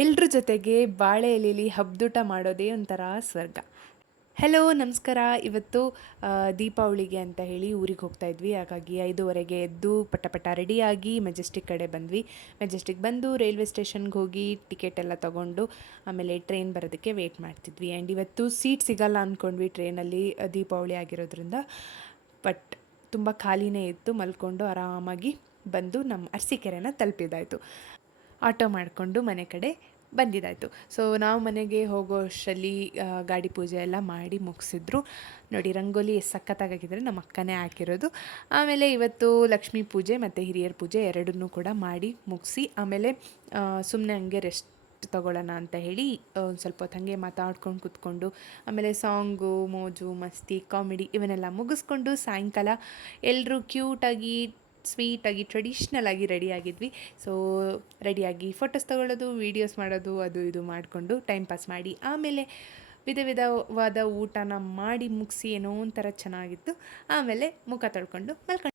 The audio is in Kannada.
ಎಲ್ರ ಜೊತೆಗೆ ಬಾಳೆ ಎಲೆಲಿ ಹಬ್ದೂಟ ಮಾಡೋದೇ ಒಂಥರ ಸ್ವರ್ಗ. ಹೆಲೋ ನಮಸ್ಕಾರ. ಇವತ್ತು ದೀಪಾವಳಿಗೆ ಅಂತ ಹೇಳಿ ಊರಿಗೆ ಹೋಗ್ತಾ ಇದ್ವಿ. ಹಾಗಾಗಿ 5:30ಗೆ ಎದ್ದು ಪಟ ಪಟ ರೆಡಿಯಾಗಿ ಮೆಜೆಸ್ಟಿಕ್ ಕಡೆ ಬಂದ್ವಿ. ಮೆಜೆಸ್ಟಿಕ್ ಬಂದು ರೈಲ್ವೆ ಸ್ಟೇಷನ್ಗೆ ಹೋಗಿ ಟಿಕೆಟ್ ಎಲ್ಲ ತೊಗೊಂಡು ಆಮೇಲೆ ಟ್ರೈನ್ ಬರೋದಕ್ಕೆ ವೆಯ್ಟ್ ಮಾಡ್ತಿದ್ವಿ. ಆ್ಯಂಡ್ ಇವತ್ತು ಸೀಟ್ ಸಿಗಲ್ಲ ಅಂದ್ಕೊಂಡ್ವಿ ಟ್ರೈನಲ್ಲಿ, ದೀಪಾವಳಿ ಆಗಿರೋದ್ರಿಂದ. ಬಟ್ ತುಂಬ ಖಾಲಿನೇ ಇತ್ತು. ಮಲ್ಕೊಂಡು ಆರಾಮಾಗಿ ಬಂದು ನಮ್ಮ ಅರಸೀಕೆರೆನ ತಲುಪಿದ್ದಾಯಿತು. ಆಟೋ ಮಾಡಿಕೊಂಡು ಮನೆ ಕಡೆ ಬಂದಿದ್ದಾಯಿತು. ಸೊ ನಾವು ಮನೆಗೆ ಹೋಗೋ ಅಷ್ಟರಲ್ಲಿ ಗಾಡಿ ಪೂಜೆ ಎಲ್ಲ ಮಾಡಿ ಮುಗಿಸಿದ್ರು. ನೋಡಿ ರಂಗೋಲಿ ಎಷ್ಟು ಸಖತ್ತಾಗಿದ್ದರೆ ನಮ್ಮ ಅಕ್ಕನೇ ಹಾಕಿರೋದು. ಆಮೇಲೆ ಇವತ್ತು ಲಕ್ಷ್ಮೀ ಪೂಜೆ ಮತ್ತು ಹಿರಿಯರ ಪೂಜೆ ಎರಡನ್ನೂ ಕೂಡ ಮಾಡಿ ಮುಗಿಸಿ ಆಮೇಲೆ ಸುಮ್ಮನೆ ಹಂಗೆ ರೆಸ್ಟ್ ತಗೊಳ್ಳೋಣ ಅಂತ ಹೇಳಿ ಒಂದು ಸ್ವಲ್ಪ ಹೊತ್ತು ಹಾಗೆ ಮಾತಾಡ್ಕೊಂಡು ಕೂತ್ಕೊಂಡು ಆಮೇಲೆ ಸಾಂಗು, ಮೋಜು, ಮಸ್ತಿ, ಕಾಮಿಡಿ ಇವನ್ನೆಲ್ಲ ಮುಗಿಸ್ಕೊಂಡು ಸಾಯಂಕಾಲ ಎಲ್ಲರೂ ಕ್ಯೂಟಾಗಿ ಸ್ವೀಟಾಗಿ ಟ್ರೆಡಿಷ್ನಲ್ ಆಗಿ ರೆಡಿಯಾಗಿದ್ವಿ. ಸೊ ರೆಡಿಯಾಗಿ ಫೋಟೋಸ್ ತೊಗೊಳ್ಳೋದು, ವೀಡಿಯೋಸ್ ಮಾಡೋದು, ಅದು ಇದು ಮಾಡಿಕೊಂಡು ಟೈಮ್ ಪಾಸ್ ಮಾಡಿ ಆಮೇಲೆ ವಿಧ ವಿಧವಾದ ಊಟನ ಮಾಡಿ ಮುಗಿಸಿ ಏನೋ ಒಂಥರ ಚೆನ್ನಾಗಿತ್ತು. ಆಮೇಲೆ ಮುಖ ತೊಳ್ಕೊಂಡು ಮಲ್ಕೊಂಡು